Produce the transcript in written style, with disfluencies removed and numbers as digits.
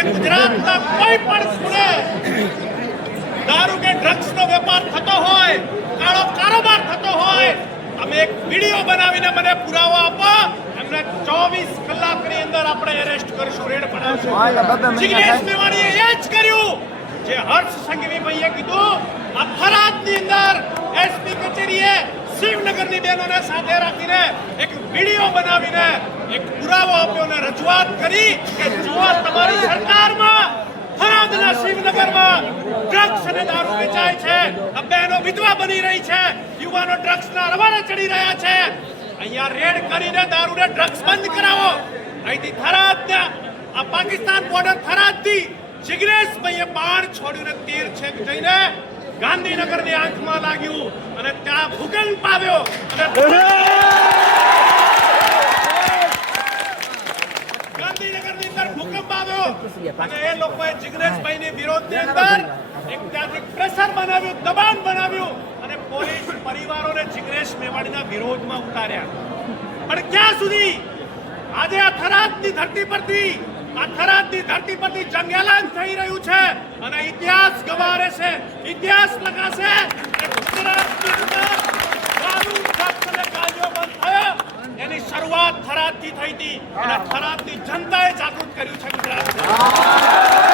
કે ગુજરાતના કોઈ પણ ખૂણે દારૂ કે ડ્રગ્સનો વેપાર થતો હોય, કાળો કારોબાર થતો હોય, અમે એક વિડીયો બનાવીને મને પુરાવો આપો, એમને 24 કલાકની અંદર આપણે એરેસ્ટ કરશું, રેડ બનાવશું. જિગ્નેશ મેવાણીએ એ જ કર્યું જે હર્ષ સંઘવીભાઈએ કીધું. આ થરાદની અંદર એસપી કચેરીએ શિવનગરની બહેનોને સાથે રાખીને એક વિડીયો બનાવીને એક પુરાવો આપ્યો અને રજૂઆત કરી કે જુઓ તમારી સરકારમાં થરાદના શિવનગરમાં ડ્રગ્સ અને દારૂ વેચાય છે, આ બહેનો વિધવા બની રહી છે, યુવાનો ડ્રગ્સના રવાડે ચડી રહ્યા છે. અહીંયા રેડ કરીને દારૂને ડ્રગ્સ બંધ કરાવો. અહીંથી થરાદના આ પાકિસ્તાન બોર્ડર થરાદથી જિગ્નેશભાઈએ બાણ છોડ્યું ને તીર છેક જઈને ગાંધીનગરની આંખમાં લાગ્યું અને ત્યાં ભૂકંપ આવ્યો અને ગાંધીનગરની અંદર ભૂકંપ આવ્યો અને એ લોકોએ જિગ્નેશભાઈની વિરોધની અંદર એક ત્યાંથી પ્રેશર બનાવ્યું, દબાણ બનાવ્યું અને પોલીસ પરિવારોને જિગ્નેશ મેવાણીના વિરોધમાં ઉતાર્યા. પણ ક્યાં સુધી? આજે આ થરાદની ધરતી પરથી જંગ એલાન થઈ રહ્યું છે અને ઇતિહાસ ગવારે છે, ઇતિહાસ લખાશે કે ગુજરાતની અંદર દારૂ, ડ્રગ્સ અને ગાંજો બંધ થયો. એની શરૂઆત થરાદથી થઈ હતી અને થરાદની જનતાએ જાગૃત કર્યું છે ગુજરાતને.